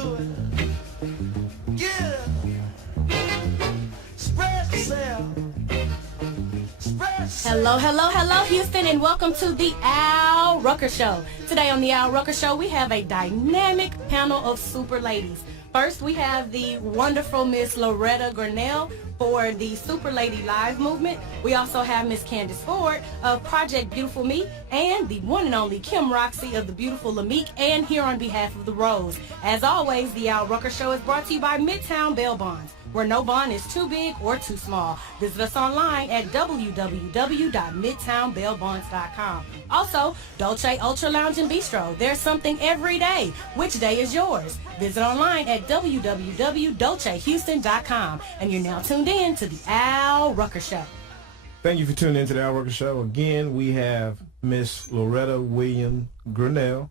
do it. Yeah. Spread yourself. Hello, hello, hello, Houston, and welcome to the Al Rucker Show. Today on the Al Rucker Show, we have a dynamic panel of super ladies. First, we have the wonderful Miss Loretta Gurnell for the Super Lady Live movement. We also have Miss Candace Ford of Project Beautiful Me, and the one and only Kim Roxie of the Beautiful Lamique, and here on behalf of the Rose. As always, the Al Rucker Show is brought to you by Midtown Bail Bonds, where no bond is too big or too small. Visit us online at www.midtownbailbonds.com. Also, Dolce Ultra Lounge and Bistro. There's something every day. Which day is yours? Visit online at www.dolcehouston.com. And you're now tuned in to the Al Rucker Show. Thank you for tuning in to the Al Rucker Show. Again, we have Miss Loretta William Gurnell,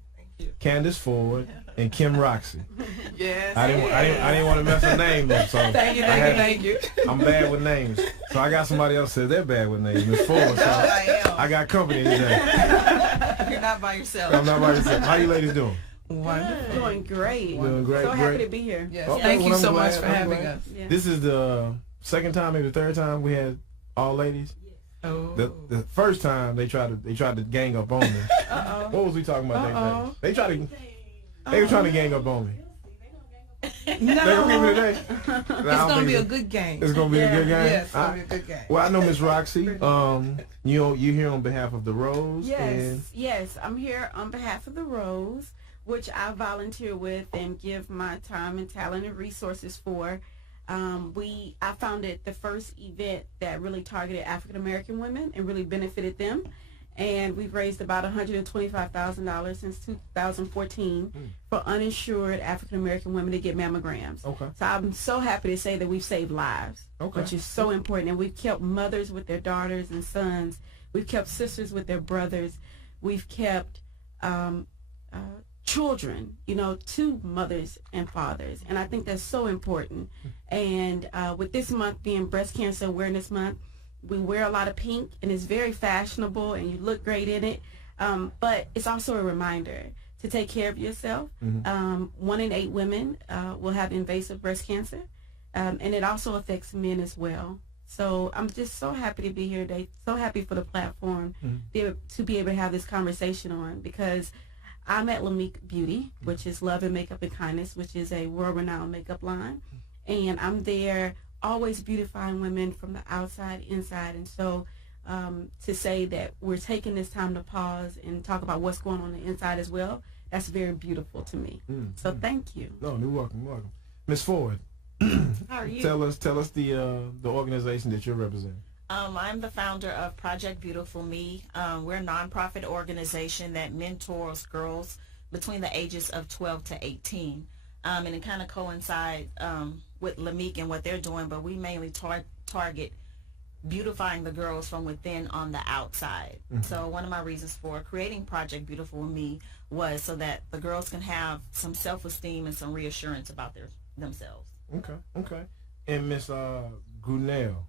Candace Ford, and Kim Roxie. Yes. I didn't want to mess her name up, so Thank you. I'm bad with names, so I got somebody else that says they're bad with names. Miss Ford, so I am. I got company today. You're not by yourself. I'm not by myself. How you ladies doing? Wonderful. Doing great. Doing great. So happy great. to be here. Yes. Okay, Thank you well, so I'm much glad, for I'm having glad. us. Yeah. This is the second time, maybe the third time we had all ladies. Oh. The first time they tried to gang up on me. What was we talking about that day? They were trying to gang up on me. No. They gonna give me today. It's going to be a good game. It's gonna be a good game. Yes, it's going to be a good game. Well, I know Miss Roxie. You here on behalf of the Rose. Yes, I'm here on behalf of the Rose, which I volunteer with and give my time and talent and resources for. I founded the first event that really targeted African American women and really benefited them. And we've raised about $125,000 since 2014 for uninsured African American women to get mammograms. Okay. So I'm so happy to say that we've saved lives, Okay. which is so important. And we've kept mothers with their daughters and sons. We've kept sisters with their brothers. We've kept children, to mothers and fathers. And I think that's so important. And with this month being Breast Cancer Awareness Month, we wear a lot of pink, and it's very fashionable, and you look great in it. But it's also a reminder to take care of yourself. 1 in 8 women will have invasive breast cancer, and it also affects men as well. So I'm just so happy to be here today, so happy for the platform to be able to have this conversation on, because I'm at Lamique Beauty, which is Love and Makeup and Kindness, which is a world-renowned makeup line, and I'm there always beautifying women from the outside, inside. And so to say that we're taking this time to pause and talk about what's going on the inside as well, that's very beautiful to me. So thank you. No, you're welcome. Miss Ford, How are you? tell us the organization that you're representing. I'm the founder of Project Beautiful Me. We're a nonprofit organization that mentors girls between the ages of 12 to 18. And it kind of coincides with Lamique and what they're doing, but we mainly target beautifying the girls from within on the outside. So one of my reasons for creating Project Beautiful Me was so that the girls can have some self-esteem and some reassurance about themselves. Okay. And Miss Gurnell,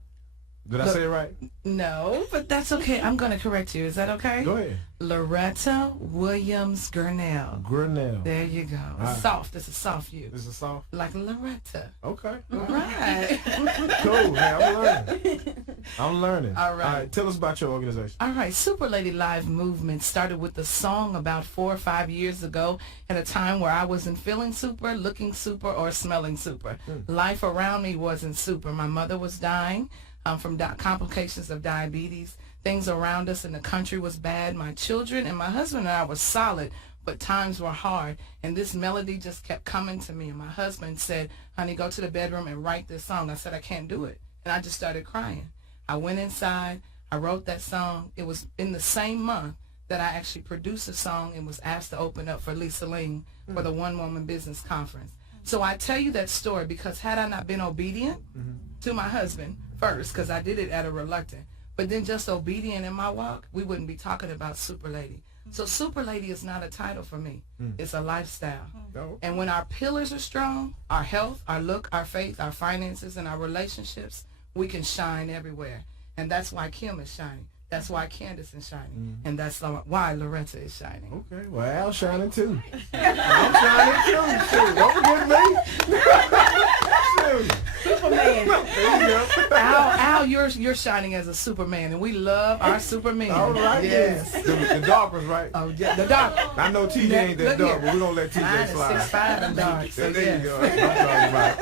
did I say it right? No, but that's okay. I'm going to correct you. Is that okay? Go ahead. Loretta Williams Gurnell. Gurnell. There you go. Right. Soft. It's a soft you. This is soft. Like Loretta. Okay. Right. Cool. Hey, I'm learning. All right. Tell us about your organization. All right. Super Lady Live movement started with a song about 4 or 5 years ago at a time where I wasn't feeling super, looking super, or smelling super. Life around me wasn't super. My mother was dying from complications of diabetes. Things around us in the country was bad. My children and my husband and I were solid, but times were hard. And this melody just kept coming to me. And my husband said, honey, go to the bedroom and write this song. I said, I can't do it. And I just started crying. I went inside. I wrote that song. It was in the same month that I actually produced a song and was asked to open up for Lisa Ling for the One Woman Business Conference. So I tell you that story because had I not been obedient to my husband first, because I did it at a reluctant, but then just obedient in my walk, we wouldn't be talking about Super Lady. So Super Lady is not a title for me. It's a lifestyle. And when our pillars are strong, our health, our look, our faith, our finances, and our relationships, we can shine everywhere. And that's why Kim is shining. That's why Candace is shining, and that's why Loretta is shining. Okay, well, Al's shining too. I'm shining too. Shoot, don't forget me. Superman. There you go. Al, you're shining as a Superman, and we love our Superman. All right, yes. The dark ones, right? Oh, yeah, the dark. I know TJ ain't that Look dark, here. but we're going to let TJ Mine is slide. 6'5" and dark. So There yes. you go. That's what I'm talking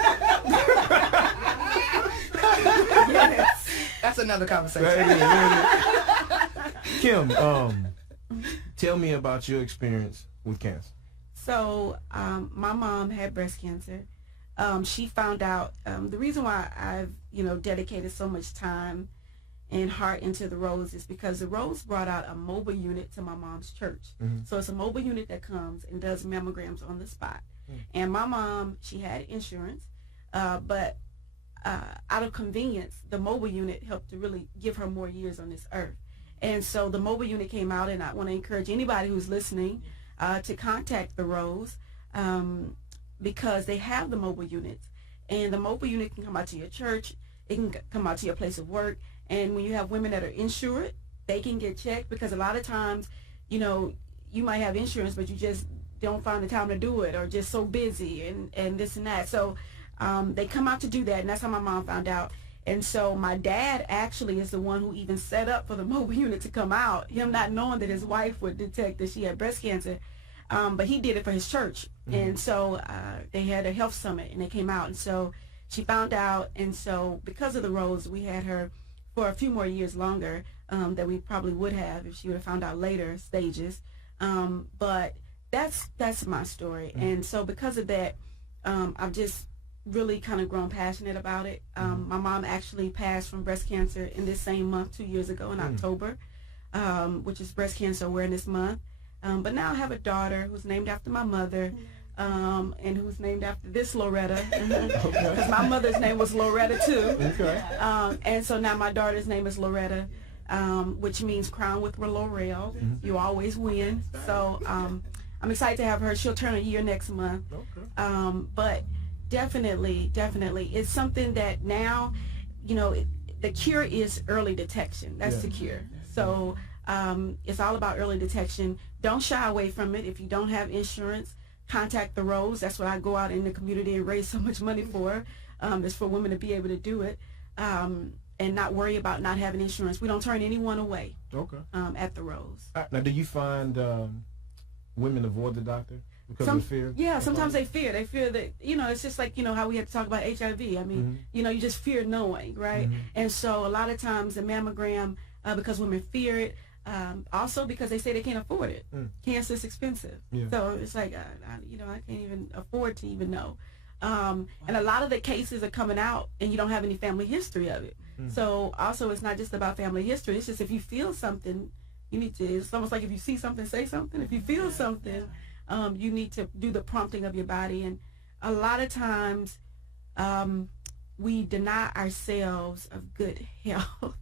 about. Yes. That's another conversation. That is. Kim, tell me about your experience with cancer. So my mom had breast cancer. She found out the reason why I've dedicated so much time and heart into the Rose is because the Rose brought out a mobile unit to my mom's church. So it's a mobile unit that comes and does mammograms on the spot. And my mom, she had insurance, but out of convenience, the mobile unit helped to really give her more years on this earth. And so the mobile unit came out, and I want to encourage anybody who's listening to contact the Rose because they have the mobile units. And the mobile unit can come out to your church, it can come out to your place of work, and when you have women that are insured, they can get checked because a lot of times, you might have insurance, but you just don't find the time to do it or just so busy and this and that. So they come out to do that, and that's how my mom found out. And so my dad actually is the one who even set up for the mobile unit to come out, him not knowing that his wife would detect that she had breast cancer. But he did it for his church. And so they had a health summit, and they came out. And so she found out. And so because of the Rose, we had her for a few more years longer that we probably would have if she would have found out later stages. But that's my story. And so because of that, I've just really kind of grown passionate about it. My mom actually passed from breast cancer in this same month 2 years ago in October, which is Breast Cancer Awareness Month. But now I have a daughter who's named after my mother, and who's named after this Loretta, because my mother's name was Loretta too. Okay. And so now my daughter's name is Loretta, which means crown with laurel. You always win. So I'm excited to have her. She'll turn a year next month. Okay. But definitely, it's something that now, the cure is early detection. That's the cure. So it's all about early detection. Don't shy away from it. If you don't have insurance, contact the Rose. That's what I go out in the community and raise so much money for. Is for women to be able to do it and not worry about not having insurance. We don't turn anyone away. Okay. At the Rose. Now, do you find women avoid the doctor because of fear? Yeah, sometimes they fear. They fear that, it's just like, how we had to talk about HIV. I mean, you just fear knowing, right? And so a lot of times the mammogram, because women fear it, also because they say they can't afford it. Cancer is expensive. So it's like, I can't even afford to even know. And a lot of the cases are coming out and you don't have any family history of it. So also it's not just about family history. It's just if you feel something, you need to, it's almost like if you see something, say something. If you feel something, you need to do the prompting of your body. And a lot of times we deny ourselves of good health.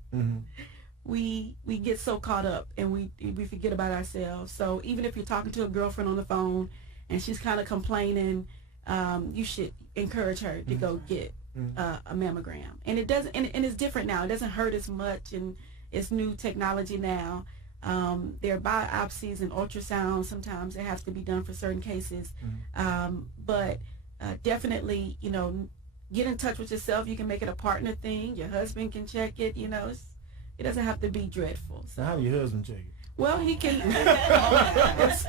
We get so caught up and we forget about ourselves. So even if you're talking to a girlfriend on the phone and she's kind of complaining, you should encourage her to go get a mammogram. And it doesn't, and it's different now. It doesn't hurt as much, and it's new technology now. There are biopsies and ultrasounds. Sometimes it has to be done for certain cases. But definitely, get in touch with yourself. You can make it a partner thing. Your husband can check it. It doesn't have to be dreadful. So. How do your husband check it? Well, he can.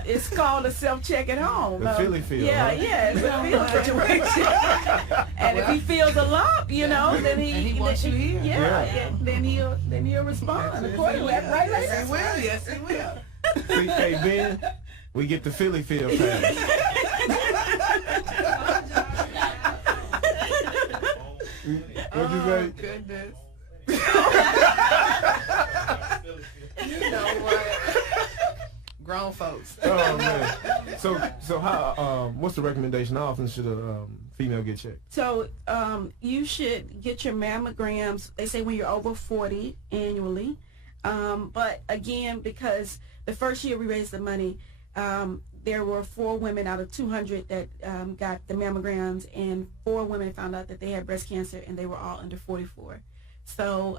It's called a self-check at home. The Philly feel. Yeah, huh? yeah, it's a feel situation. And if he feels a lump, then he wants you here. Yeah, then he'll respond accordingly. Right, Yes, he will. Yes, he will. See, hey, Ben, we get the Philly feel pass. What'd you say? Goodness. You know what? Grown folks. Oh man. So how? What's the recommendation? How often should a female get checked? So you should get your mammograms. They say when you're over 40 annually. But again, because the first year we raised the money, there were 4 women out of 200 that got the mammograms, and 4 women found out that they had breast cancer, and they were all under 44. So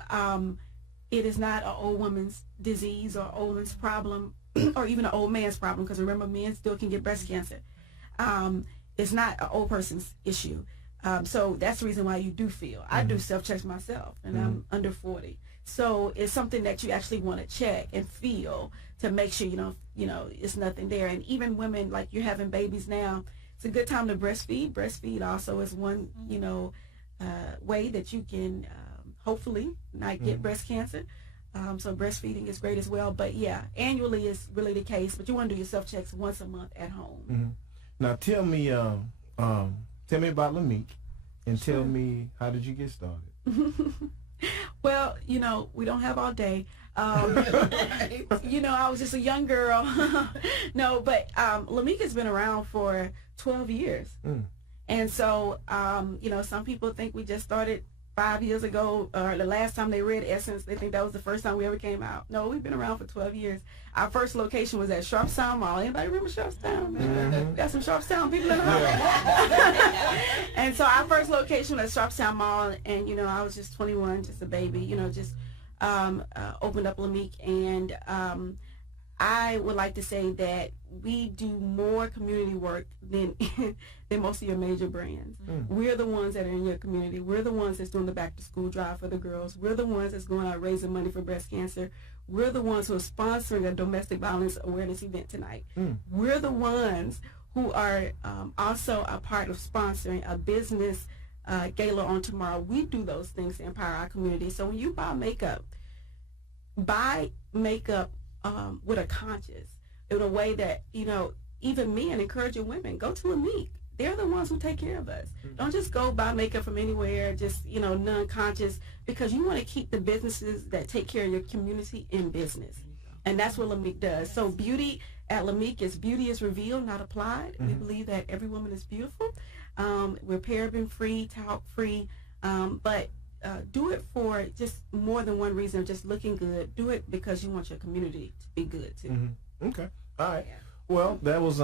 it is not an old woman's disease or old woman's problem or even an old man's problem, because remember, men still can get breast cancer. It's not an old person's issue. So that's the reason why you do feel. I do self-checks myself, and I'm under 40. So it's something that you actually want to check and feel to make sure, you know, it's nothing there. And even women, like you're having babies now, it's a good time to breastfeed. Breastfeed also is one, way that you can hopefully not get breast cancer. So breastfeeding is great as well. But yeah, annually is really the case. But you want to do your self-checks once a month at home. Now tell me about Lamique, and tell me, how did you get started? Well, we don't have all day. I was just a young girl. No, but Lamique has been around for 12 years. And so, some people think we just started 5 years ago, or the last time they read Essence, they think that was the first time we ever came out. No, we've been around for 12 years. Our first location was at Sharpstown Mall. Anybody remember Sharpstown? Got some Sharpstown people in the house. And so our first location was at Sharpstown Mall, and I was just 21, just a baby, just opened up Lamique, and I would like to say that we do more community work than most of your major brands. We're the ones that are in your community. We're the ones that's doing the back to school drive for the girls. We're the ones that's going out raising money for breast cancer. We're the ones who are sponsoring a domestic violence awareness event tonight. We're the ones who are also a part of sponsoring a business gala on tomorrow. We do those things to empower our community. So when you buy makeup with a conscience, in a way that, even men encouraging women, go to Lamique. They're the ones who take care of us. Don't just go buy makeup from anywhere, just, non-conscious, because you want to keep the businesses that take care of your community in business. And that's what Lamique does. So beauty at Lamique is beauty is revealed, not applied. We believe that every woman is beautiful. We're paraben-free, talc-free, but do it for just more than one reason, just looking good. Do it because you want your community to be good, too. Okay. All right. Well, that was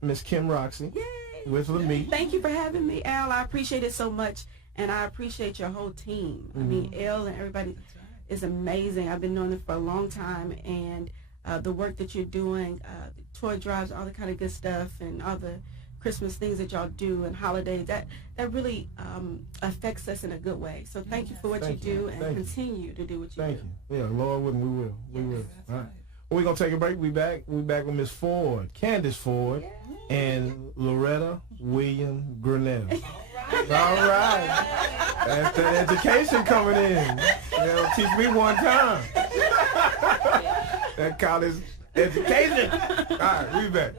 Miss Kim Roxie. Yay! With Lamique. Thank you for having me, Al. I appreciate it so much, and I appreciate your whole team. I mean, Elle and everybody is amazing. I've been knowing them for a long time, and the work that you're doing, the toy drives, all the kind of good stuff, and all the Christmas things that y'all do and holidays, that really affects us in a good way. So thank you for what you do, and continue to do what you do. Thank you. Yeah, Lord willing, we will. We will. All right. Well, we're going to take a break. We're back with Miss Ford, Candace Ford, and Loretta William Gurnell. All right. That's the education coming in. Teach me one time. That college education. All right, we back.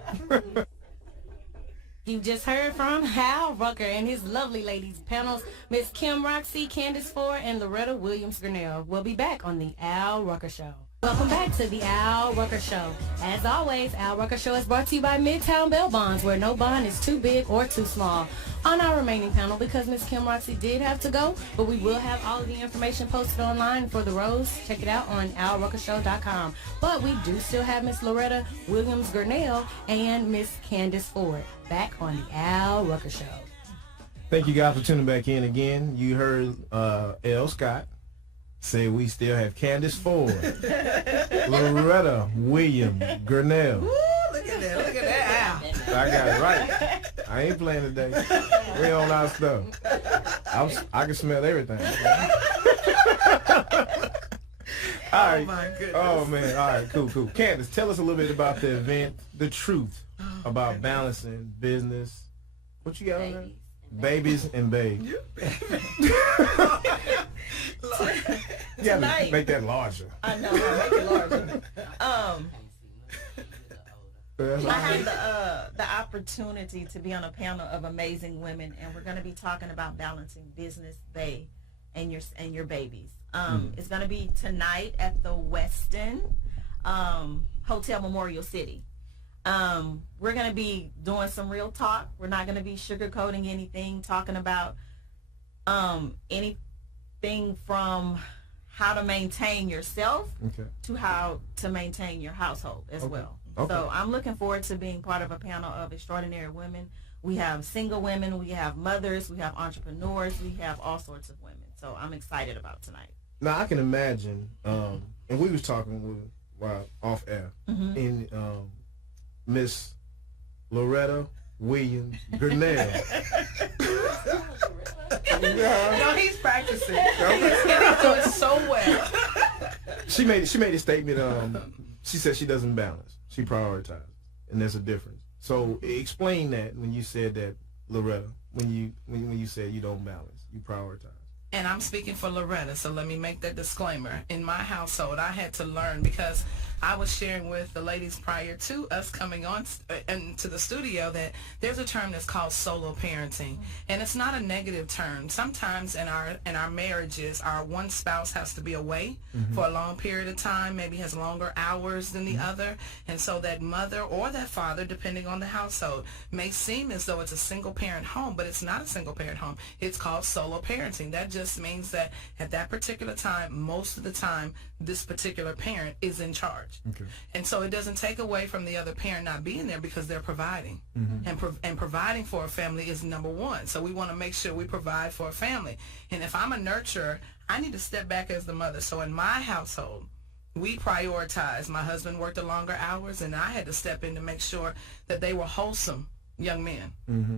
You just heard from Hal Rucker and his lovely ladies panels, Miss Kim Roxie, Candace Ford, and Loretta Williams Gurnell. We'll be back on the Al Rucker Show. Welcome back to the Al Rucker Show. As always, Al Rucker Show is brought to you by Midtown Bail Bonds, where no bond is too big or too small. On our remaining panel, because Miss Kim Roxie did have to go, but we will have all of the information posted online for the Rose. Check it out on alruckershow.com. But we do still have Miss Loretta Williams Gurnell and Miss Candace Ford back on the Al Rucker Show. Thank you guys for tuning back in again. You heard L. Scott say we still have Candace Ford, Loretta William Gurnell. Woo, look at that, I got it right. I ain't playing today. We on our stuff. I can smell everything. All right. Oh my goodness. Oh man. All right. Cool. Candace, tell us a little bit about the event, the truth about balancing business. What you got on there? Babies and babes. You gotta make that larger. I know, I'll make it larger. I had the opportunity to be on a panel of amazing women, and we're going to be talking about balancing business, and your babies. It's going to be tonight at the Westin Hotel Memorial City. We're going to be doing some real talk. We're not going to be sugarcoating anything, talking about anything from how to maintain yourself to how to maintain your household as well. Okay. So I'm looking forward to being part of a panel of extraordinary women. We have single women, we have mothers, we have entrepreneurs, we have all sorts of women. So I'm excited about tonight. Now I can imagine, and we was talking while off air, in Miss Loretta Williams Gurnell. No, he's practicing. He's doing so well. She made a statement. She said she doesn't balance. She prioritizes, and there's a difference. So explain that when you said that, Loretta. When you said you don't balance, you prioritize. And I'm speaking for Loretta, so let me make that disclaimer. In my household, I had to learn, because I was sharing with the ladies prior to us coming on into the studio, that there's a term that's called solo parenting, and it's not a negative term. Sometimes in our marriages, our one spouse has to be away for a long period of time, maybe has longer hours than the other, and so that mother or that father, depending on the household, may seem as though it's a single parent home, but it's not a single parent home. It's called solo parenting. That just means that at that particular time, most of the time, this particular parent is in charge. Okay. And so it doesn't take away from the other parent not being there, because they're providing. And providing for a family is number one. So we want to make sure we provide for a family. And if I'm a nurturer, I need to step back as the mother. So in my household, we prioritize. My husband worked the longer hours, and I had to step in to make sure that they were wholesome young men,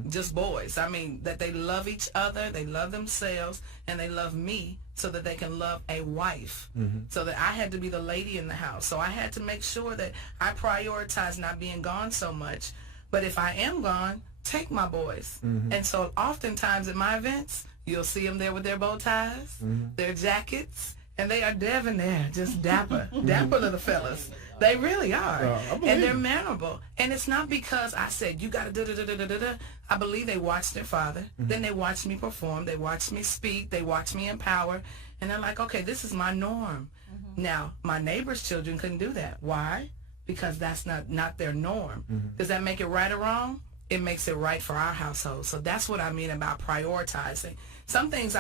just boys. I mean, that they love each other, they love themselves, and they love me, so that they can love a wife. So that I had to be the lady in the house. So I had to make sure that I prioritize not being gone so much. But if I am gone, take my boys. And so oftentimes at my events, you'll see them there with their bow ties, their jackets, and they are debonair, just dapper little fellas. They really are. And they're mannerable. And it's not because I said, you got to da-da-da-da-da-da. I believe they watched their father. Then they watched me perform. They watched me speak. They watched me empower. And they're like, okay, this is my norm. Now, my neighbor's children couldn't do that. Why? Because that's not their norm. Does that make it right or wrong? It makes it right for our household. So that's what I mean about prioritizing. Some things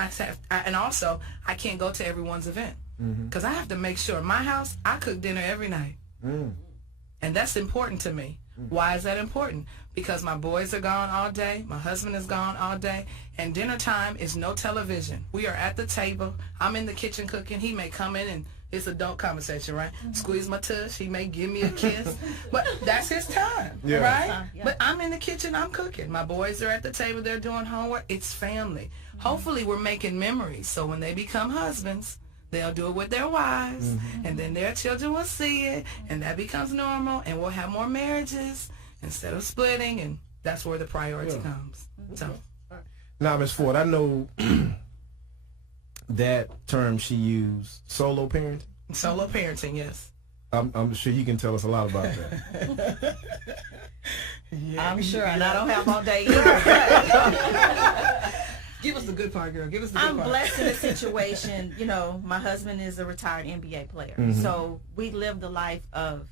and also, I can't go to everyone's event. Because I have to make sure. My house, I cook dinner every night. And that's important to me. Why is that important? Because my boys are gone all day, my husband is gone all day, and dinner time is no television. We are at the table. I'm in the kitchen cooking. He may come in and it's adult conversation, right? Squeeze my tush. He may give me a kiss. But that's his time, right? But I'm in the kitchen. I'm cooking. My boys are at the table. They're doing homework. It's family. Hopefully we're making memories. So when they become husbands, they'll do it with their wives, and then their children will see it, and that becomes normal, and we'll have more marriages instead of splitting, and that's where the priority comes. So, now, Ms. Ford, I know that term she used, solo parenting. Solo parenting, yes. I'm sure you can tell us a lot about that. I'm sure, and I don't have all day either. Give us the good part, girl. Give us the good part. I'm blessed in a situation. You know, my husband is a retired NBA player. So we lived the life of,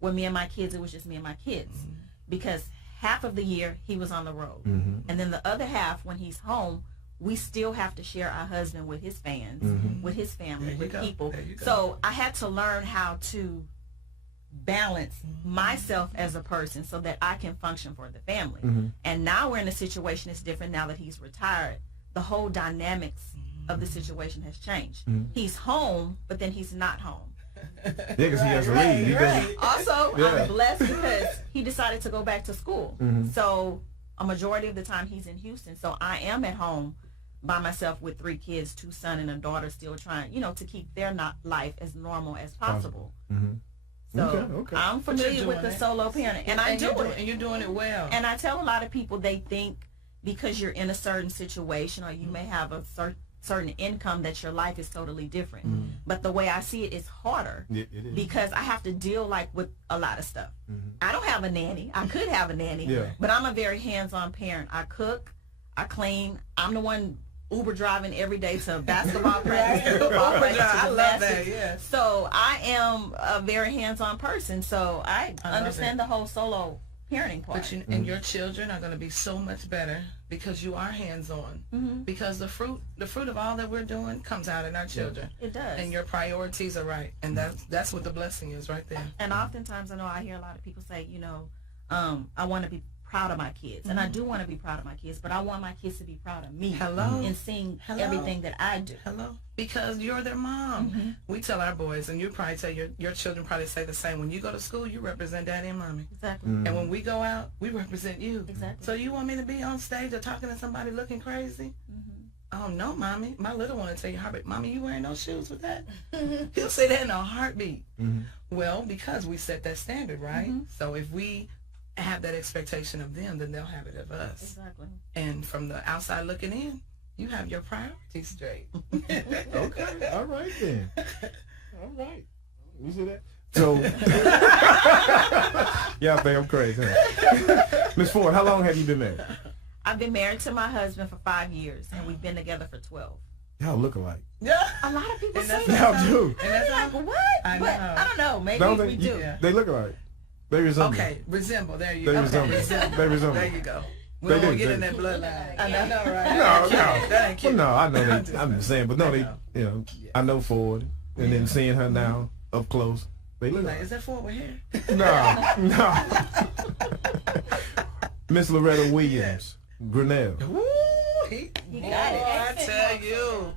when me and my kids, it was just me and my kids. Because half of the year, he was on the road. And then the other half, when he's home, we still have to share our husband with his fans, with his family, with people. So I had to learn how to balance myself as a person so that I can function for the family. And now we're in a situation that's different now that he's retired. The whole dynamics of the situation has changed. He's home, but then he's not home. Yeah, because he has to leave. Also, I'm blessed because he decided to go back to school. So a majority of the time he's in Houston. So I am at home by myself with 3 kids, 2 sons and a daughter, still trying, to keep their life as normal as possible. So I'm familiar with the solo parenting, and I do it. And you're doing it well. And I tell a lot of people, they think because you're in a certain situation or you may have a certain income that your life is totally different. But the way I see it is harder because I have to deal with a lot of stuff. I don't have a nanny. I could have a nanny, but I'm a very hands-on parent. I cook, I clean. I'm the one Uber driving every day to basketball practice, football practice, I love that, yeah. So I am a very hands-on person. So I understand the whole solo parenting part. But and your children are going to be so much better because you are hands-on. Because the fruit of all that we're doing comes out in our children. It does. And your priorities are right, and that's what the blessing is right there. And oftentimes I know I hear a lot of people say, I want to be proud of my kids, and I do want to be proud of my kids, but I want my kids to be proud of me. Hello. And seeing everything that I do. Hello. Because you're their mom. We tell our boys, and you probably tell your children probably say the same. When you go to school, you represent daddy and mommy. Exactly. And when we go out, we represent you. Exactly. So you want me to be on stage or talking to somebody looking crazy? Oh no, mommy. My little one will tell you, heartbeat, mommy, you wearing no shoes with that? He'll say that in a heartbeat. Well, because we set that standard, right? So if we have that expectation of them, then they'll have it of us. Exactly. And from the outside looking in, you have your priorities straight. Okay. All right then. All right. You see that? So, yeah, I think I'm crazy. Huh? Miss Ford, how long have you been married? I've been married to my husband for 5 years, and we've been together for 12. Y'all look alike. A lot of people say Y'all that. do. And that's Like, what? I But know. I don't know. Maybe Don't we do. Yeah. They look alike. They resemble. Okay, resemble. There you They go. resemble. Resemble. They resemble. There you go. We They don't want do, to get they in do. that bloodline. I know. Right? No, That no. ain't cute. Well, no, I know I'm they. just- I'm just saying, but no, I they. know. You know, I know Ford, and then seeing her now up close, they look Like, alike. is that Ford with hair? No. Miss Loretta Williams, Gurnell. Woo! He got it. I tell you.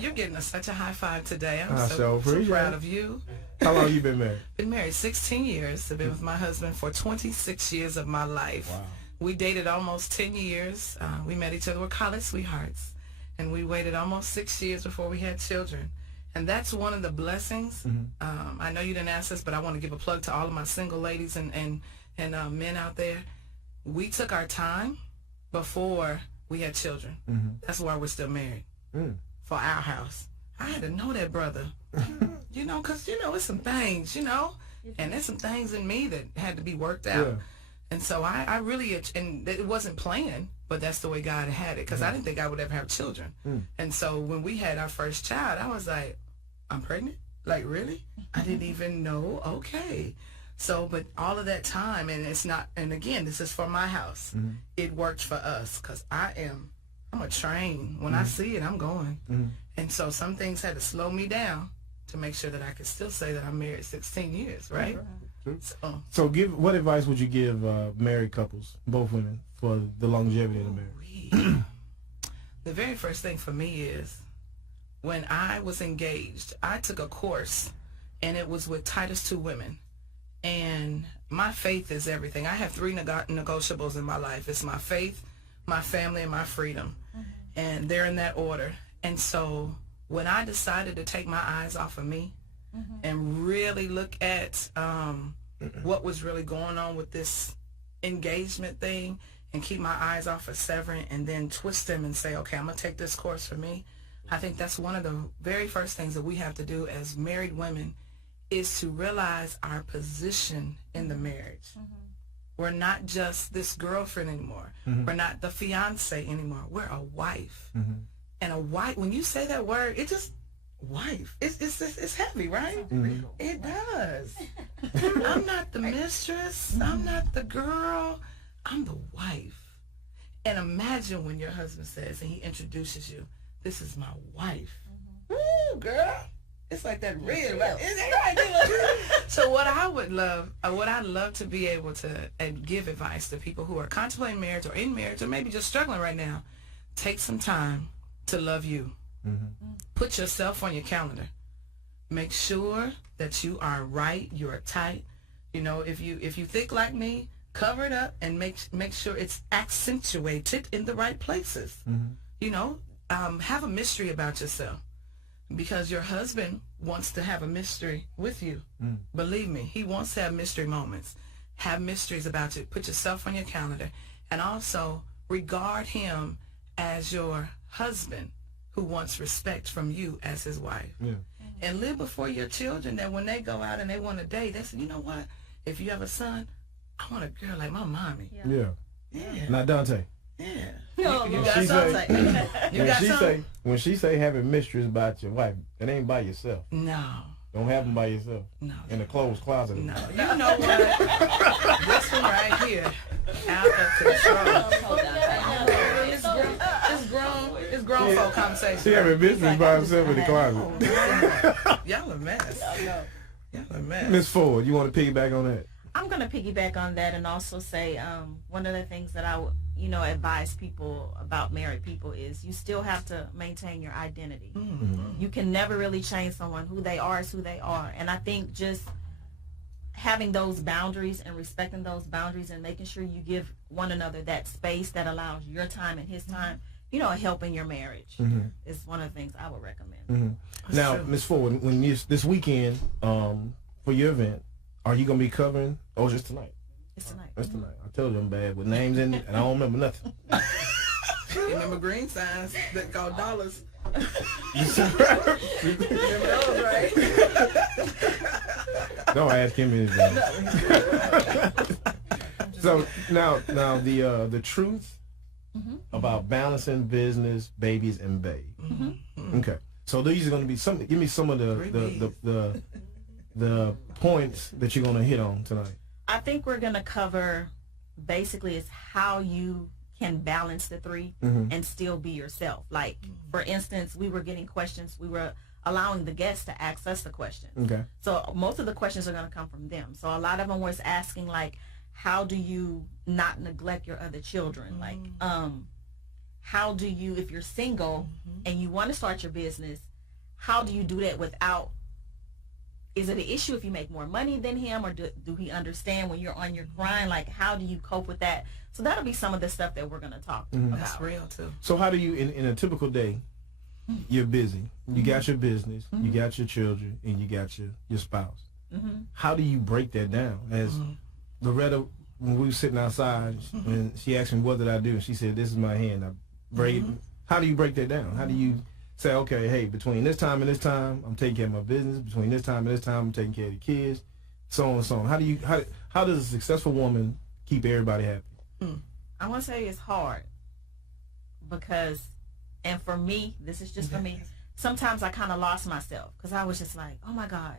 You're getting such a high five today. I'm I so sure appreciate proud it. of you. How long you been married? Been married 16 years. I've been with my husband for 26 years of my life. Wow. We dated almost 10 years. We met each other. We're college sweethearts. And we waited almost 6 years before we had children. And that's one of the blessings. I know you didn't ask this, but I want to give a plug to all of my single ladies and men out there. We took our time before we had children. That's why we're still married. For our house. I had to know that brother. You know, because, you know, it's some things, you know. And there's some things in me that had to be worked out. Yeah. And so I really, and it wasn't planned, but that's the way God had it, because I didn't think I would ever have children. And so when we had our first child, I was like, I'm pregnant? Like, really? I didn't even know. Okay. So, but all of that time, and it's not, and again, this is for my house. It worked for us, because I'm a train. When I see it, I'm going. And so some things had to slow me down to make sure that I could still say that I'm married 16 years, right? So, what advice would you give married couples, both women, for the longevity of the marriage? The very first thing for me is, when I was engaged, I took a course, and it was with Titus 2 women. And my faith is everything. I have 3 negotiables in my life. It's my faith, my family, and my freedom. And they're in that order. And so when I decided to take my eyes off of me and really look at what was really going on with this engagement thing, and keep my eyes off of severing, and then twist them and say, okay, I'm going to take this course for me. I think that's one of the very first things that we have to do as married women, is to realize our position in the marriage. We're not just this girlfriend anymore. We're not the fiance anymore. We're a wife. And a wife, when you say that word, it just, wife, it's heavy, right? It does. I'm not the mistress. I'm not the girl. I'm the wife. And imagine when your husband says, and he introduces you, this is my wife. Woo, girl. It's like that red, right? Is it right? So what I'd love to be able to give advice to people who are contemplating marriage or in marriage or maybe just struggling right now, take some time to love you. Put yourself on your calendar. Make sure that you are right, you are tight. You know, if you think like me, cover it up and make sure it's accentuated in the right places. You know, have a mystery about yourself. Because your husband wants to have a mystery with you. Believe me, he wants to have mystery moments. Have mysteries about you. Put yourself on your calendar. And also regard him as your husband who wants respect from you as his wife. And live before your children that when they go out and they want to date, they say, you know what? If you have a son, I want a girl like my mommy. Yeah. Yeah. Not Dante. Yeah. No, You no. got She something. You got something? When she say having mysteries about your wife, it ain't by yourself. No. Don't have them by yourself. No. In a closed closet. No. You know what? This one right here, out of control. It's grown folk conversation. She having mysteries by herself in the closet. Y'all a mess. Y'all a mess. Miss Ford, you want to piggyback on that? I'm going to piggyback on that and also say one of the things that I would, advise people about married people is you still have to maintain your identity. You can never really change someone. Who they are is who they are. And I think just having those boundaries and respecting those boundaries and making sure you give one another that space that allows your time and his time, help in your marriage is one of the things I would recommend. Now, Ms. Ford, when this weekend for your event, are you going to be covering, or just tonight? It's tonight. It's tonight. I told you I'm bad with names in it, and I don't remember nothing. Remember green signs that called dollars? You Remember those, right? Don't ask him anything. So now the truth about balancing business, babies, and babe. Okay. So these are going to be some. Give me some of the points that you're going to hit on tonight. I think we're going to cover basically is how you can balance the three and still be yourself. Like, for instance, we were getting questions. We were allowing the guests to ask us the questions. Okay. So most of the questions are going to come from them. So a lot of them was asking, like, how do you not neglect your other children? Like, how do you, if you're single and you want to start your business, how do you do that without, is it an issue if you make more money than him, or do he understand when you're on your grind? Like, how do you cope with that? So that'll be some of the stuff that we're going to talk about. That's real too. So how do you, in a typical day, you're busy, you got your business, you got your children, and you got your spouse. How do you break that down? As Loretta, when we were sitting outside, and she asked me, what did I do? And she said, this is my hand. I break. How do you break that down? How do you say, okay, hey, between this time and this time, I'm taking care of my business. Between this time and this time, I'm taking care of the kids, so on and so on. How does a successful woman keep everybody happy? I want to say it's hard because, and for me, this is just for me, sometimes I kind of lost myself because I was just like, oh my God,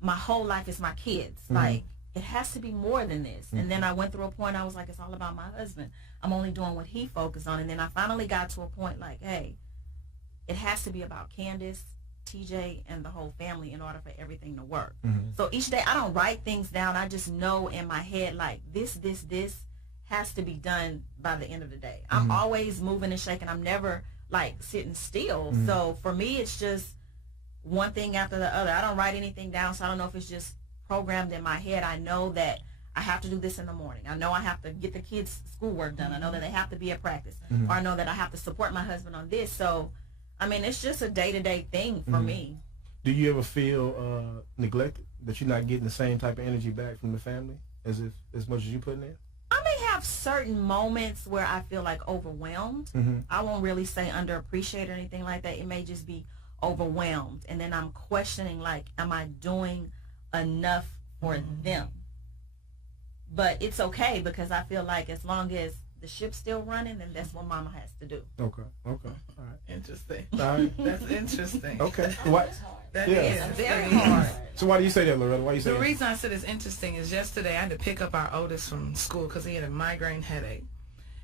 my whole life is my kids. Like, it has to be more than this. And then I went through a point, I was like, it's all about my husband. I'm only doing what he focused on. And then I finally got to a point like, hey, it has to be about Candace, TJ, and the whole family in order for everything to work. So each day I don't write things down. I just know in my head, like, this has to be done by the end of the day. I'm always moving and shaking. I'm never like sitting still. So for me, it's just one thing after the other. I don't write anything down, so I don't know if it's just programmed in my head. I know that I have to do this in the morning. I know I have to get the kids' schoolwork done. I know that they have to be at practice. Or I know that I have to support my husband on this. So, I mean, it's just a day-to-day thing for me. Do you ever feel neglected, that you're not getting the same type of energy back from the family as much as you putting in? I may have certain moments where I feel like overwhelmed. I won't really say underappreciated or anything like that. It may just be overwhelmed. And then I'm questioning, like, am I doing enough for them? But it's okay because I feel like as long as the ship's still running, then that's what mama has to do. Okay. All right. Interesting. All right. That's interesting. Okay. What? That is very hard. So why do you say that, Loretta? Why you say the that? reason I said it's interesting is yesterday I had to pick up our oldest from school because he had a migraine headache.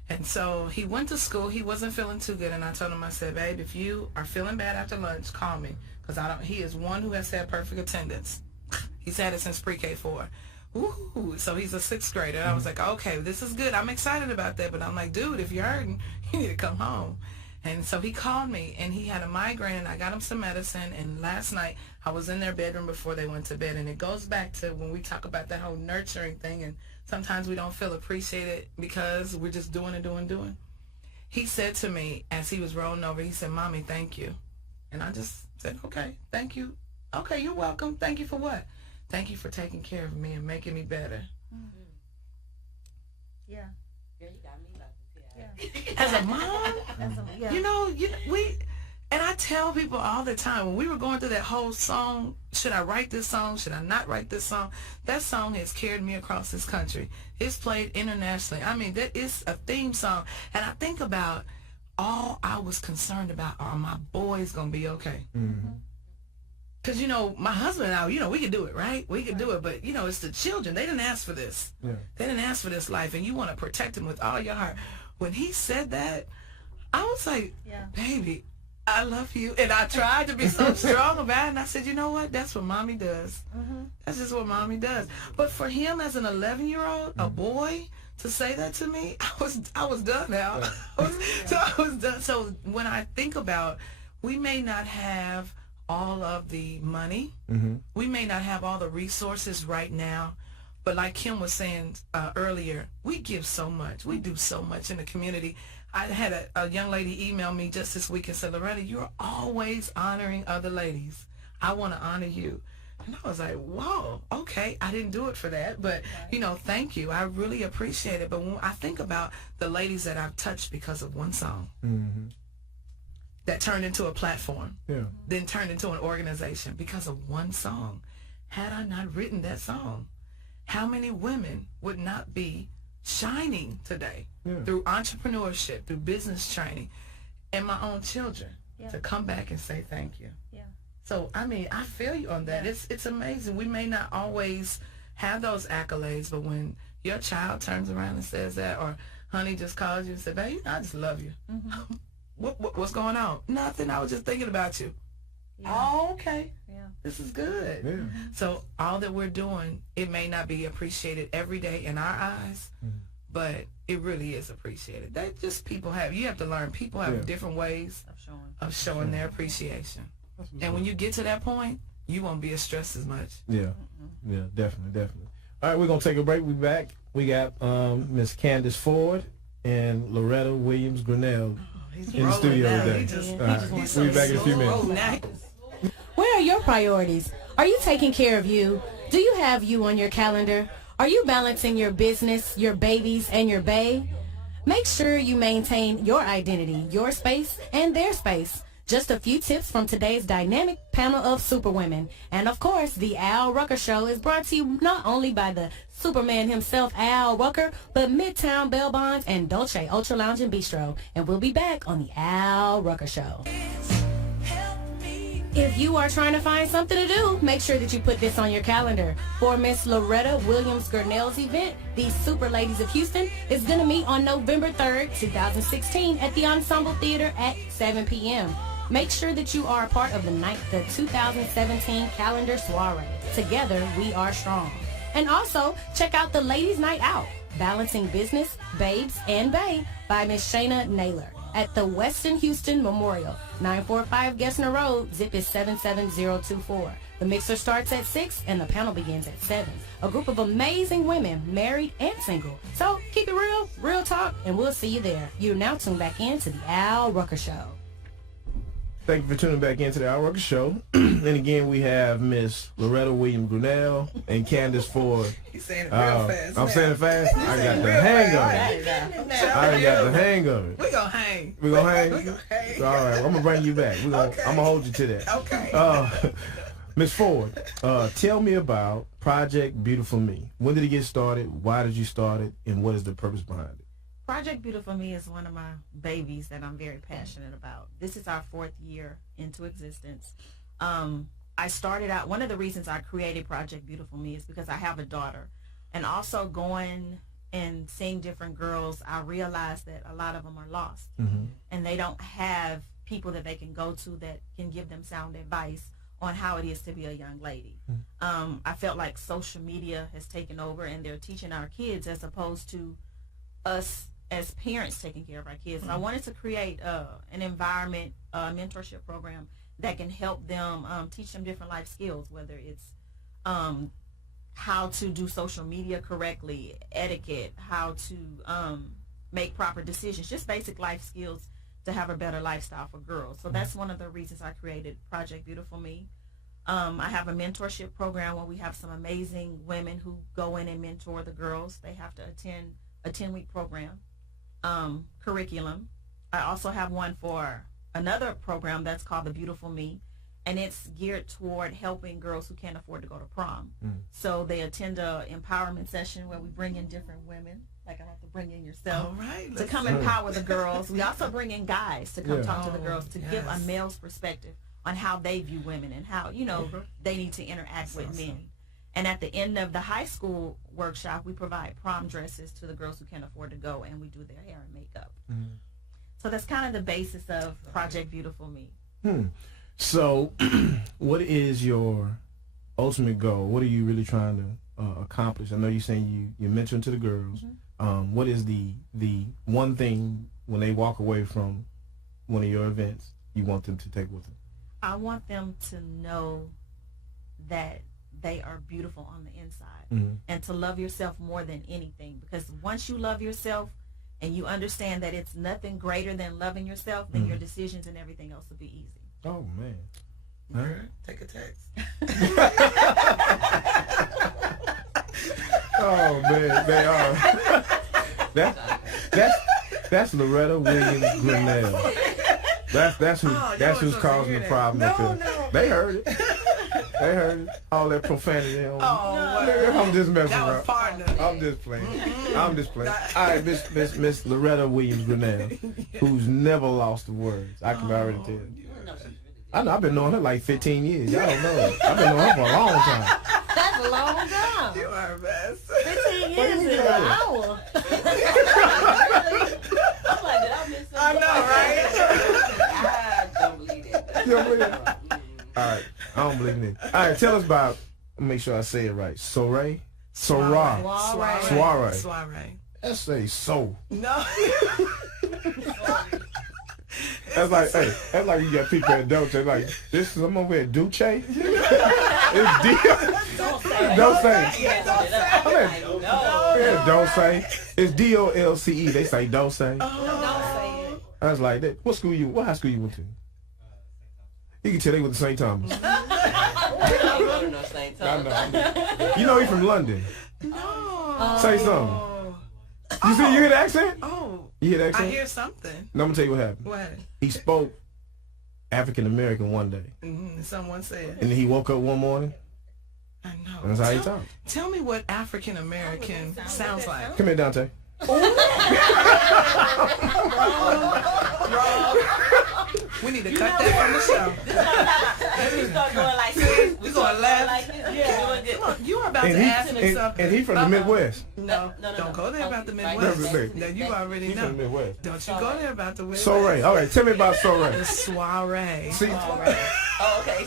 And so he went to school. He wasn't feeling too good. And I told him, I said, babe, if you are feeling bad after lunch, call me. Because he is one who has had perfect attendance. He's had it since pre-K4. Ooh, so he's a 6th grader. I was like, okay, this is good. I'm excited about that. But I'm like, dude, if you're hurting, you need to come home. And so he called me, and he had a migraine, and I got him some medicine. And last night, I was in their bedroom before they went to bed. And it goes back to when we talk about that whole nurturing thing, and sometimes we don't feel appreciated because we're just doing. He said to me, as he was rolling over, he said, Mommy, thank you. And I just said, okay, thank you. Okay, you're welcome. Thank you for what? Thank you for taking care of me and making me better. Yeah. As a mom, and I tell people all the time, when we were going through that whole song, should I write this song? Should I not write this song? That song has carried me across this country. It's played internationally. I mean, that is a theme song. And I think about all I was concerned about, are my boys going to be okay? Because, my husband and I, we could do it, right? We could do it. But, it's the children. They didn't ask for this. Yeah. They didn't ask for this life. And you want to protect them with all your heart. When he said that, I was like, baby, I love you. And I tried to be so strong about it. And I said, you know what? That's what mommy does. That's just what mommy does. But for him as an 11-year-old, a boy, to say that to me, I was done now. I was done. So when I think about, we may not have all of the money. We may not have all the resources right now. But like Kim was saying earlier, we give so much. We do so much in the community. I had a young lady email me just this week and said, Loretta, you're always honoring other ladies. I want to honor you. And I was like, whoa, okay. I didn't do it for that, but, you know, thank you. I really appreciate it. But when I think about the ladies that I've touched because of one song, that turned into a platform, then turned into an organization because of one song. Had I not written that song, how many women would not be shining today through entrepreneurship, through business training, and my own children to come back and say thank you. So, I mean, I feel you on that. It's amazing. We may not always have those accolades, but when your child turns around and says that, or honey just calls you and says, babe, I just love you. What's going on? Nothing. I was just thinking about you. Oh, okay. This is good. So all that we're doing, it may not be appreciated every day in our eyes, but it really is appreciated. That just you have to learn. People have different ways of showing their appreciation. And when you get to that point, you won't be as stressed as much. Yeah, definitely. All right, we're going to take a break. We'll be back. We got Miss Candace Ford and Loretta Williams Gurnell in the studio today. We'll be back in a few minutes. Where are your priorities? Are you taking care of you? Do you have you on your calendar? Are you balancing your business, your babies, and your bae? Make sure you maintain your identity, your space, and their space. Just a few tips from today's dynamic panel of superwomen. And of course, the Al Rucker Show is brought to you not only by the Superman himself, Al Rucker, but Midtown Bell Bonds and Dolce Ultra Lounge and Bistro. And we'll be back on the Al Rucker Show. If you are trying to find something to do, make sure that you put this on your calendar. For Miss Loretta Williams Gurnell's event, the Super Ladies of Houston, is going to meet on November 3rd, 2016 at the Ensemble Theater at 7 p.m. Make sure that you are a part of the 2017 calendar soiree. Together, we are strong. And also, check out the Ladies Night Out, Balancing Business, Babes, and Bae by Miss Shayna Naylor at the Weston Houston Memorial, 945 Gessner Road, zip is 77024. The mixer starts at 6 and the panel begins at 7. A group of amazing women, married and single. So keep it real, real talk, and we'll see you there. You're now tuned back in to the Al Rucker Show. Thank you for tuning back into the Al Rucker Show. And again, we have Miss Loretta Williams Gurnell and Candace Ford. He's saying it real fast. I'm saying it fast? I got the hang of it. I got the hang of it. We're going to hang. We're going to hang? We're gonna hang. All right, I'm going to bring you back. I'm going to hold you to that. Okay. Miss Ford, tell me about Project Beautiful Me. When did it get started? Why did you start it? And what is the purpose behind it? Project Beautiful Me is one of my babies that I'm very passionate about. This is our 4th year into existence. I started out, one of the reasons I created Project Beautiful Me is because I have a daughter. And also going and seeing different girls, I realized that a lot of them are lost. And they don't have people that they can go to that can give them sound advice on how it is to be a young lady. I felt like social media has taken over and they're teaching our kids as opposed to us as parents taking care of our kids. So I wanted to create an environment, a mentorship program that can help them teach them different life skills, whether it's how to do social media correctly, etiquette, how to make proper decisions, just basic life skills to have a better lifestyle for girls. So that's one of the reasons I created Project Beautiful Me. I have a mentorship program where we have some amazing women who go in and mentor the girls. They have to attend a 10-week program, curriculum. I also have one for another program that's called The Beautiful Me, and it's geared toward helping girls who can't afford to go to prom. So they attend a empowerment session where we bring in different women, like I have to bring in yourself, to come empower the girls. We also bring in guys to come talk to the girls to give a male's perspective on how they view women and how, you know, they need to interact with men. And at the end of the high school workshop, we provide prom dresses to the girls who can't afford to go, and we do their hair and makeup. So that's kind of the basis of Project Beautiful Me. So, what is your ultimate goal? What are you really trying to accomplish? I know you're saying you're mentoring to the girls. What is the one thing when they walk away from one of your events you want them to take with them? I want them to know that they are beautiful on the inside, and to love yourself more than anything. Because once you love yourself and you understand that it's nothing greater than loving yourself, then your decisions and everything else will be easy. Oh man. Girl, take a text. Oh man, they are. That's Loretta Williams Gurnell. That's who's causing the problem. No. They heard it. They heard it. All that profanity. I'm just messing around. I'm just playing. I'm just playing. All right, Miss Loretta Williams Gurnell, who's never lost the words. I can already tell. I know. I've been knowing her like 15 years. Y'all don't know. I've been knowing her for a long time. That's a long time. You are best. 15 years is an hour. I'm like, did I miss something? I know, right? I don't believe that. You don't believe that? All right. I don't believe it. All right. Tell us about, make sure I say it right. Soiree? Soiree. Soiree. Let's say so. No. That's like, hey, that's like you got people at Dolce, like, this is, I'm over at Duce. It's D. Don't say. Yeah, don't say. It's DOLCE. They say don't say. I was like, what high school you went to? You can tell they went to St. Thomas. You know he from London. No. Say something. You see, you hear the accent? Oh. You hear the accent? I hear something. No, I'm gonna tell you what happened. What? He spoke African American one day, Someone said. and then he woke up one morning. I know. And that's how he talked. Tell me what African American sounds like. Come here, Dante. We need to cut that from the show. We start going like this. We going left. You are about to ask me something. And he from the Midwest. No, don't go there about the Midwest. No, you already He from the know. Midwest. Don't you go there about the Midwest. Soiree. All right, tell me about soiree. The soiree. See, Oh, okay.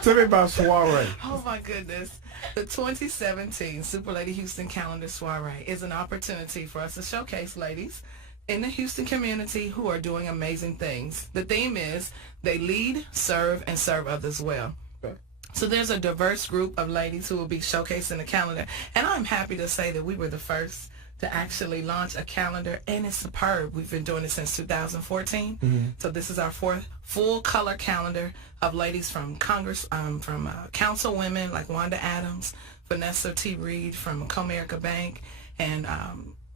tell me about soiree. Oh my goodness. The 2017 Super Lady Houston Calendar Soiree is an opportunity for us to showcase ladies in the Houston community who are doing amazing things. The theme is they lead, serve, and serve others well. Okay. So there's a diverse group of ladies who will be showcasing the calendar. And I'm happy to say that we were the first to actually launch a calendar, and it's superb. We've been doing it since 2014. So this is our fourth full color calendar of ladies from Congress, from councilwomen like Wanda Adams, Vanessa T. Reed from Comerica Bank, and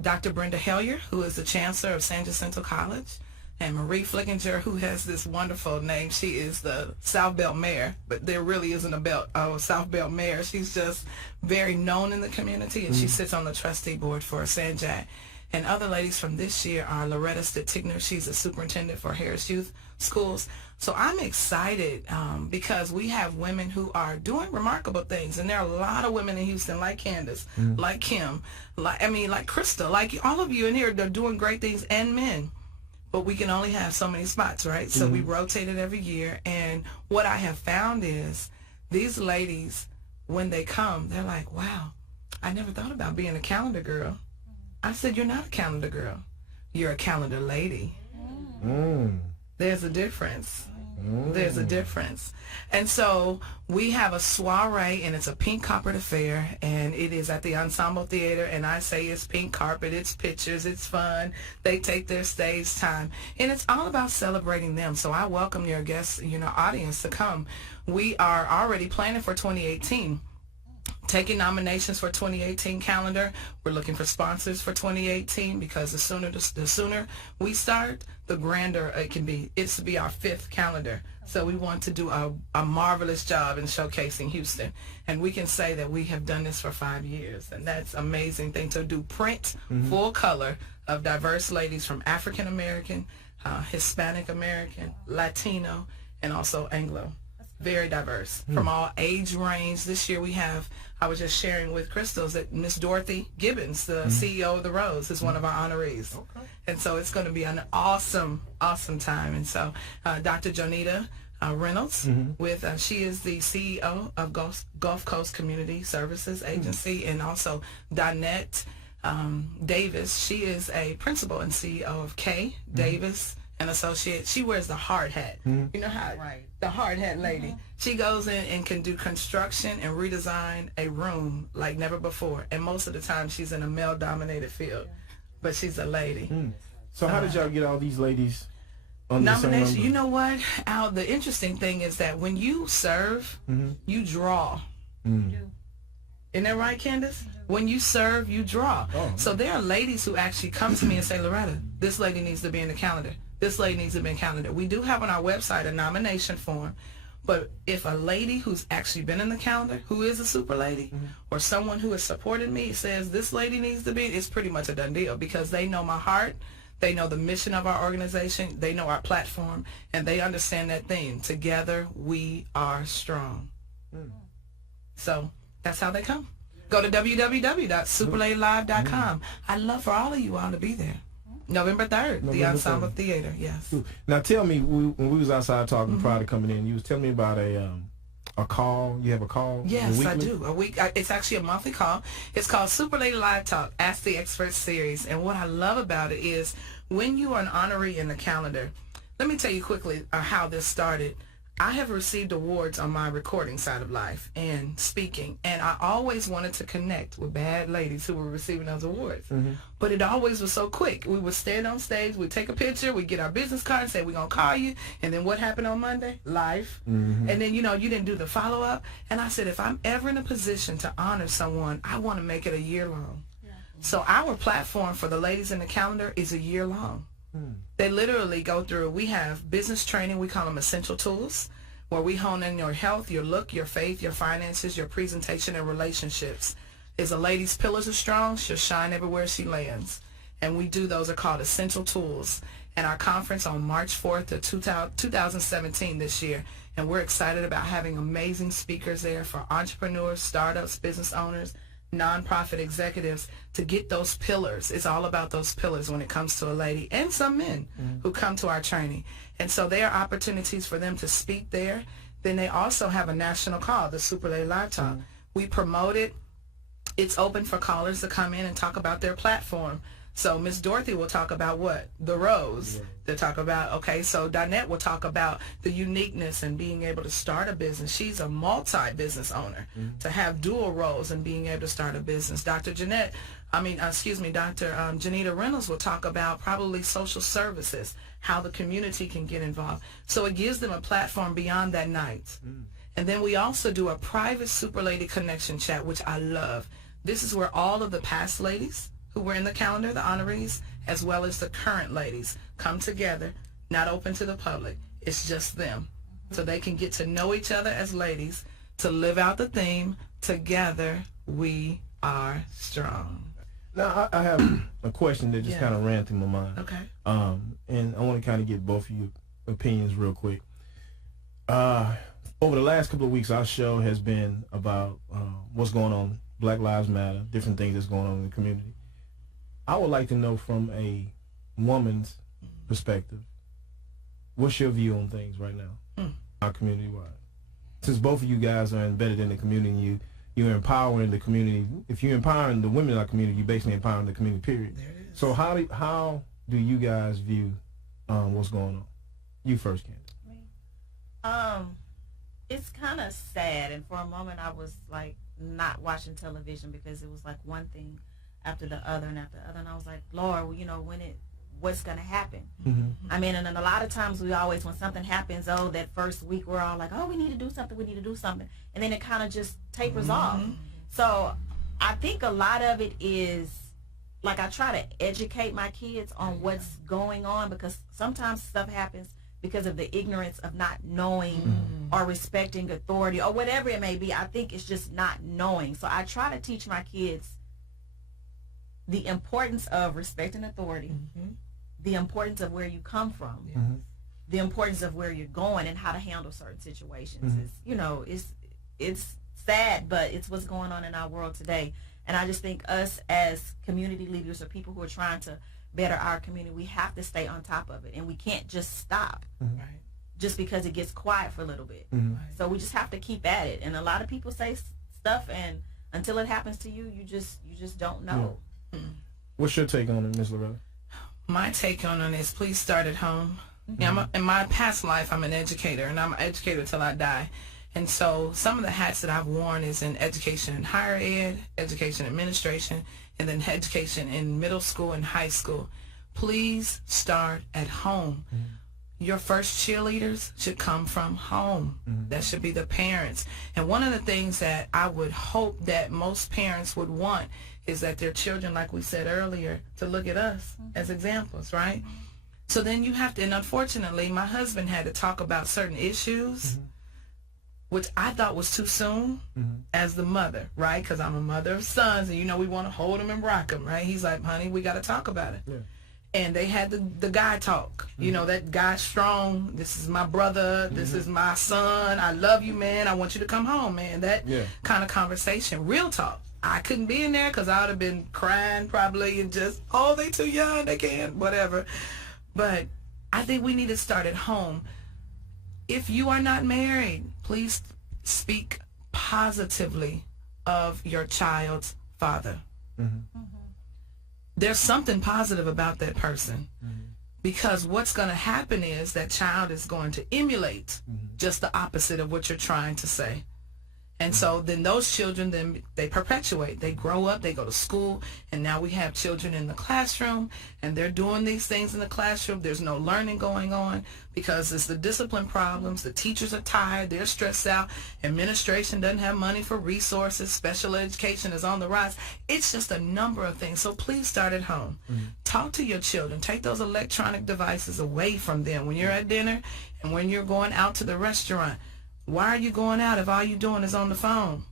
Dr. Brenda Hellier, who is the chancellor of San Jacinto College, and Marie Flickinger, who has this wonderful name. She is the South Belt mayor, but there really isn't a South Belt mayor. She's just very known in the community, and she sits on the trustee board for Sanjay. And other ladies from this year are Loretta Tigner. She's a superintendent for Harris Youth Schools. So I'm excited because we have women who are doing remarkable things. And there are a lot of women in Houston like Candace, like Kim, like Krista, like all of you in here that are doing great things, and men. But we can only have so many spots, right? So we rotate it every year. And what I have found is these ladies, when they come, they're like, wow, I never thought about being a calendar girl. I said, you're not a calendar girl. You're a calendar lady. There's a difference. There's a difference. And so we have a soiree, and it's a pink carpet affair, and it is at the Ensemble Theater, and I say it's pink carpet, it's pictures, it's fun. They take their stage time, and it's all about celebrating them. So I welcome your guests, audience to come. We are already planning for 2018. Taking nominations for 2018 calendar. We're looking for sponsors for 2018 because the sooner we start, the grander it can be. It's to be our 5th calendar. So we want to do a marvelous job in showcasing Houston. And we can say that we have done this for 5 years. And that's an amazing thing to do. Print, full color of diverse ladies from African American, Hispanic American, Latino, and also Anglo. very diverse from all age range. This year we have, I was just sharing with Crystals that Miss Dorothy Gibbons, the CEO of the Rose, is one of our honorees. Okay. And so it's going to be an awesome, awesome time. And so Dr. Jonita Reynolds, she is the CEO of Gulf Coast Community Services Agency, and also Donette Davis. She is a principal and CEO of K Davis and Associates. She wears the hard hat. You know how the hard hat lady. She goes in and can do construction and redesign a room like never before. And most of the time she's in a male-dominated field, but she's a lady. So how did y'all get all these ladies on the same Nomination? number? You know what, Al? The interesting thing is that when you serve, you draw. Isn't that right, Candace? When you serve, you draw. So there are ladies who actually come to me and say, Loretta, this lady needs to be in the calendar. This lady needs to be in the calendar. We do have on our website a nomination form, but if a lady who's actually been in the calendar, who is a super lady, or someone who has supported me says this lady needs to be, it's pretty much a done deal, because they know my heart, they know the mission of our organization, they know our platform, and they understand that theme. Together, we are strong. So that's how they come. Go to www.superladylive.com. I'd love for all of you all to be there. November 3rd, the Ensemble Theater, yes. Now tell me, when we was outside talking prior to coming in, you was telling me about a call. You have a call? Yes, I do. It's actually a monthly call. It's called Super Lady Live Talk, Ask the Experts series. And what I love about it is when you are an honoree in the calendar, let me tell you quickly how this started. I have received awards on my recording side of life and speaking, and I always wanted to connect with bad ladies who were receiving those awards. But it always was so quick. We would stand on stage, we'd take a picture, we'd get our business card and say, we're going to call you. And then what happened on Monday? Life. And then, you didn't do the follow-up. And I said, if I'm ever in a position to honor someone, I want to make it a year long. So our platform for the ladies in the calendar is a year long. They literally go through, we have business training, we call them essential tools, where we hone in your health, your look, your faith, your finances, your presentation, and relationships. As a lady's pillars are strong, she'll shine everywhere she lands. And we do, those are called essential tools. And our conference on March 4th of 2017 this year. And we're excited about having amazing speakers there for entrepreneurs, startups, business owners, nonprofit executives to get those pillars. It's all about those pillars when it comes to a lady and some men who come to our training. And so there are opportunities for them to speak there. Then they also have a national call, the Super Lady Live Talk. We promote it. It's open for callers to come in and talk about their platform. So Miss Dorothy will talk about what? The Rose. They'll talk about, okay, so Donette will talk about the uniqueness and being able to start a business. She's a multi-business owner, to have dual roles and being able to start a business. Dr. Jonita Reynolds will talk about probably social services, how the community can get involved. So it gives them a platform beyond that night. And then we also do a private Super Lady Connection chat, which I love. This is where all of the past ladies who were in the calendar, the honorees, as well as the current ladies, come together, not open to the public. It's just them. So they can get to know each other as ladies, to live out the theme, together we are strong. Now, I have a question that just kind of ran through my mind. Okay. And I want to kind of get both of your opinions real quick. Over the last couple of weeks, our show has been about what's going on, Black Lives Matter, different things that's going on in the community. I would like to know from a woman's perspective, what's your view on things right now, our community-wide? Since both of you guys are embedded in the community, you're empowering the community. If you're empowering the women in our community, you're basically empowering the community, period. There it is. So how do you guys view what's going on? You first, Candace. It's kind of sad, and for a moment I was like not watching television because it was like one thing after the other and after the other, and I was like, Lord, what's gonna happen? I mean, and then a lot of times when something happens, that first week we're all like, we need to do something, and then it kind of just tapers off. So I think a lot of it is like I try to educate my kids on what's going on, because sometimes stuff happens because of the ignorance of not knowing or respecting authority or whatever it may be. I think it's just not knowing. So I try to teach my kids the importance of respecting authority, the importance of where you come from, the importance of where you're going and how to handle certain situations. Is, you know, it's sad, but it's what's going on in our world today. And I just think us as community leaders or people who are trying to better our community, we have to stay on top of it, and we can't just stop just because it gets quiet for a little bit. So we just have to keep at it. And a lot of people say stuff, and until it happens to you, you just don't know. What's your take on it, Miss Loretta? My take on it is please start at home. Yeah, in my past life, I'm an educator, and I'm an educator till I die. And so some of the hats that I've worn is in education and higher ed, education administration, and then education in middle school and high school. Please start at home. Your first cheerleaders should come from home. That should be the parents. And one of the things that I would hope that most parents would want is that their children, like we said earlier, to look at us as examples, right? So then you have to, and unfortunately, my husband had to talk about certain issues, which I thought was too soon as the mother, right? Because I'm a mother of sons, and you know we want to hold them and rock them, right? He's like, honey, we got to talk about it. And they had the guy talk, you know, that guy strong, this is my brother, this is my son, I love you, man, I want you to come home, man. That kind of conversation, real talk. I couldn't be in there because I would have been crying probably and just, oh, they too young, they can't, whatever. But I think we need to start at home. If you are not married, please speak positively of your child's father. There's something positive about that person, because what's going to happen is that child is going to emulate just the opposite of what you're trying to say. And so then those children, then they perpetuate. They grow up, they go to school, and now we have children in the classroom, and they're doing these things in the classroom. There's no learning going on because it's the discipline problems. The teachers are tired. They're stressed out. Administration doesn't have money for resources. Special education is on the rise. It's just a number of things. So please start at home. Talk to your children. Take those electronic devices away from them when you're at dinner and when you're going out to the restaurant. Why are you going out if all you're doing is on the phone?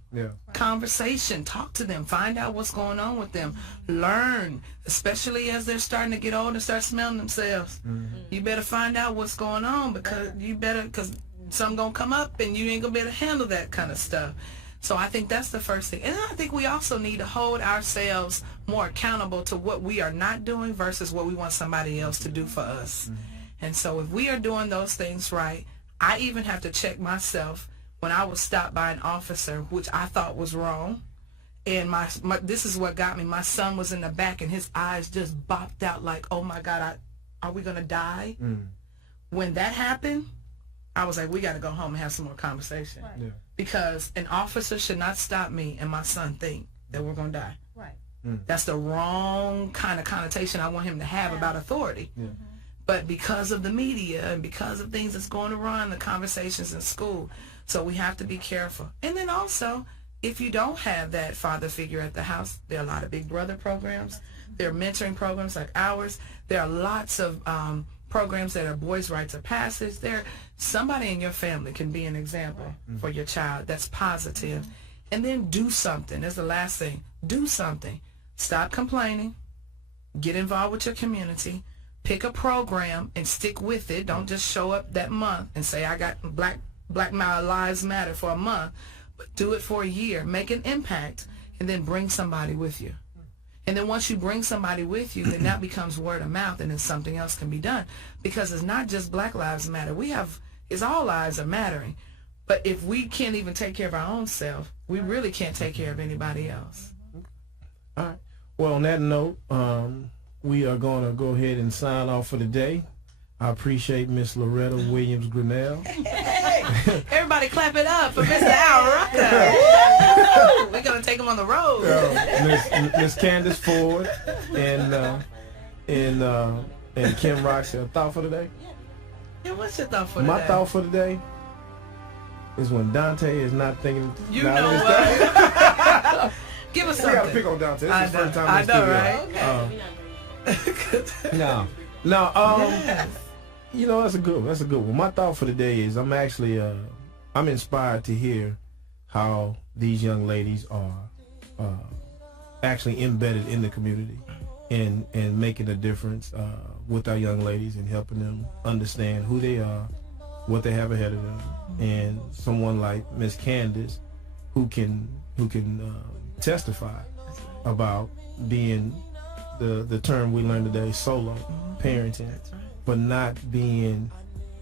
Conversation. Talk to them. Find out what's going on with them. Learn, especially as they're starting to get old and start smelling themselves. You better find out what's going on, because something going to come up and you ain't going to be able to handle that kind of stuff. So I think that's the first thing. And I think we also need to hold ourselves more accountable to what we are not doing versus what we want somebody else to do for us. And so if we are doing those things right, I even have to check myself when I was stopped by an officer, which I thought was wrong. And this is what got me. My son was in the back, and his eyes just bopped out like, oh, my God, are we going to die? When that happened, I was like, we got to go home and have some more conversation. Because an officer should not stop me and my son think that we're going to die. That's the wrong kind of connotation I want him to have about authority. But because of the media and because of things that's going around, the conversations in school, so we have to be careful. And then also, if you don't have that father figure at the house, there are a lot of Big Brother programs. There are mentoring programs like ours. There are lots of programs that are boys' rites of passage. Somebody in your family can be an example for your child that's positive. And then do something. That's the last thing. Do something. Stop complaining. Get involved with your community. Pick a program and stick with it. Don't just show up that month and say, I got Black Lives Matter for a month. But do it for a year. Make an impact, and then bring somebody with you. And then once you bring somebody with you, then that becomes word of mouth, and then something else can be done. Because it's not just Black Lives Matter. It's all lives are mattering. But if we can't even take care of our own self, we really can't take care of anybody else. All right. Well, on that note, we are going to go ahead and sign off for the day. I appreciate Miss Loretta Williams Gurnell. Everybody clap it up for Mr. Al Rucker. We're going to take him on the road. Miss Candace Ford and Kim Roxie. A thought for the day? Yeah, what's your thought for the day? My thought for the day is when Dante is not thinking. You know what? Give us something. We got to pick on Dante. This is the first time in the studio. Right? Okay. No. You know, that's a good one. My thought for the day is I'm actually I'm inspired to hear how these young ladies are actually embedded in the community and making a difference. with our young ladies and helping them understand who they are, what they have ahead of them, and someone like Miss Candace who can testify about being the term we learned today, solo parenting, but not being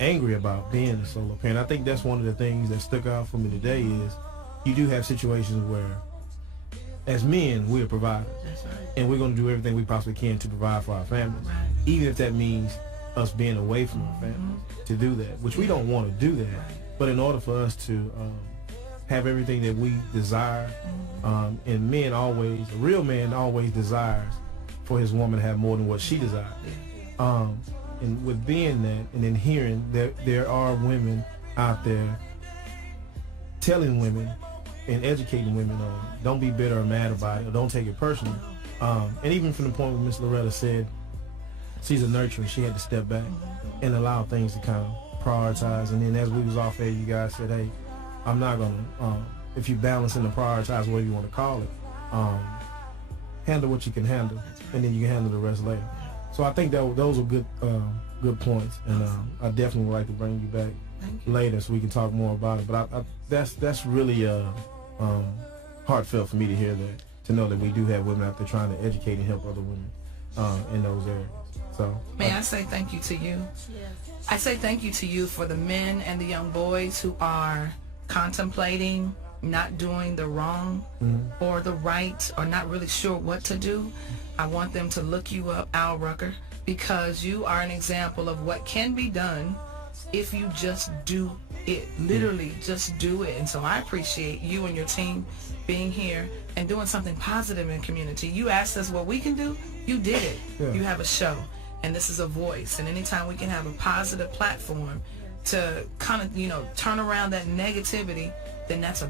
angry about being a solo parent. I think that's one of the things that stuck out for me today is you do have situations where as men we're providers, and we're going to do everything we possibly can to provide for our families, even if that means us being away from our families to do that, which we don't want to do that, but in order for us to have everything that we desire, and a real man always desires for his woman to have more than what she desires. And with being that, and then hearing that there are women out there telling women and educating women on don't be bitter or mad about it, or don't take it personally. And even from the point where Miss Loretta said she's a nurturer, she had to step back and allow things to kind of prioritize. And then as we was off air, you guys said, hey, I'm not going to, if you balance and prioritize, whatever you want to call it, handle what you can handle, and then you can handle the rest later. So I think that those are good points, and I definitely would like to bring you back later so we can talk more about it. But that's really heartfelt for me to hear that, to know that we do have women out there trying to educate and help other women in those areas. So may I say thank you to you? I say thank you to you for the men and the young boys who are contemplating not doing the wrong or the right, or not really sure what to do. I want them to look you up, Al Rucker, because you are an example of what can be done if you just do it. Literally, just do it. And so I appreciate you and your team being here and doing something positive in the community. You asked us what we can do, you did it. Yeah. You have a show, and this is a voice. And anytime we can have a positive platform to kind of, turn around that negativity, then that's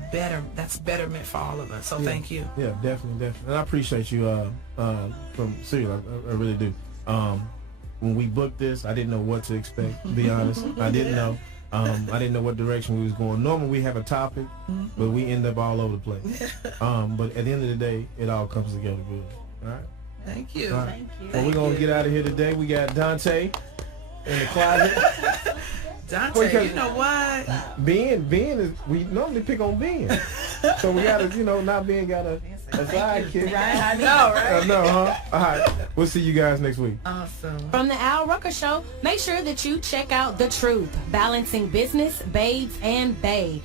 betterment for all of us. So thank you. Yeah, definitely. And I appreciate you from seriously, I really do. When we booked this, I didn't know what to expect, to be honest. I didn't know. I didn't know what direction we was going. Normally we have a topic, but we end up all over the place. But at the end of the day, it all comes together good. All right? Thank you. Right. Thank you. Well, we're going to get out of here today. We got Dante in the closet. Dante, you know what? Ben is, we normally pick on Ben. So we got to, not Ben got a sidekick. Right, I know, right? I know, huh? All right. We'll see you guys next week. Awesome. From the Al Rucker Show, make sure that you check out The Truth, Balancing Business, Babes, and Bae.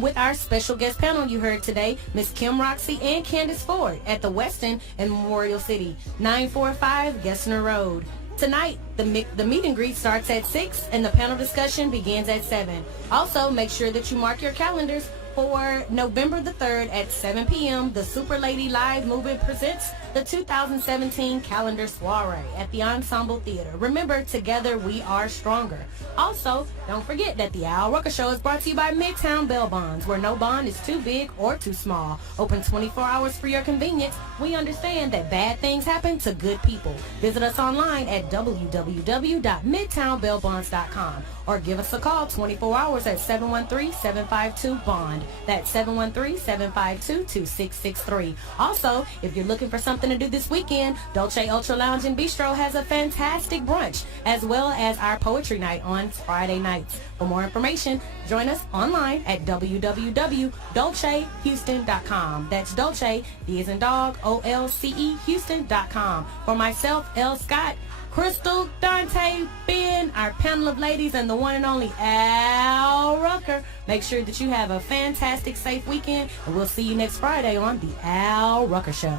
With our special guest panel you heard today, Miss Kim Roxie and Candace Ford at the Westin in Memorial City, 945 Gessner Road. Tonight, the meet and greet starts at 6 and the panel discussion begins at 7. Also, make sure that you mark your calendars for November the 3rd at 7 p.m. The Super Lady Live Movement presents the 2017 Calendar Soiree at the Ensemble Theater. Remember, together we are stronger. Also, don't forget that the Al Rucker Show is brought to you by Midtown Bail Bonds, where no bond is too big or too small. Open 24 hours for your convenience. We understand that bad things happen to good people. Visit us online at www.midtownbailbonds.com or give us a call 24 hours at 713-752-BOND. That's 713-752-2663. Also, if you're looking for something to do this weekend, Dolce Ultra Lounge and Bistro has a fantastic brunch, as well as our poetry night on Friday nights. For more information, join us online at www.dolcehouston.com. That's Dolce, D as in dog, O-L-C-E, Houston.com. For myself, L. Scott, Crystal, Dante, Ben, our panel of ladies, and the one and only Al Rucker, make sure that you have a fantastic, safe weekend, and we'll see you next Friday on The Al Rucker Show.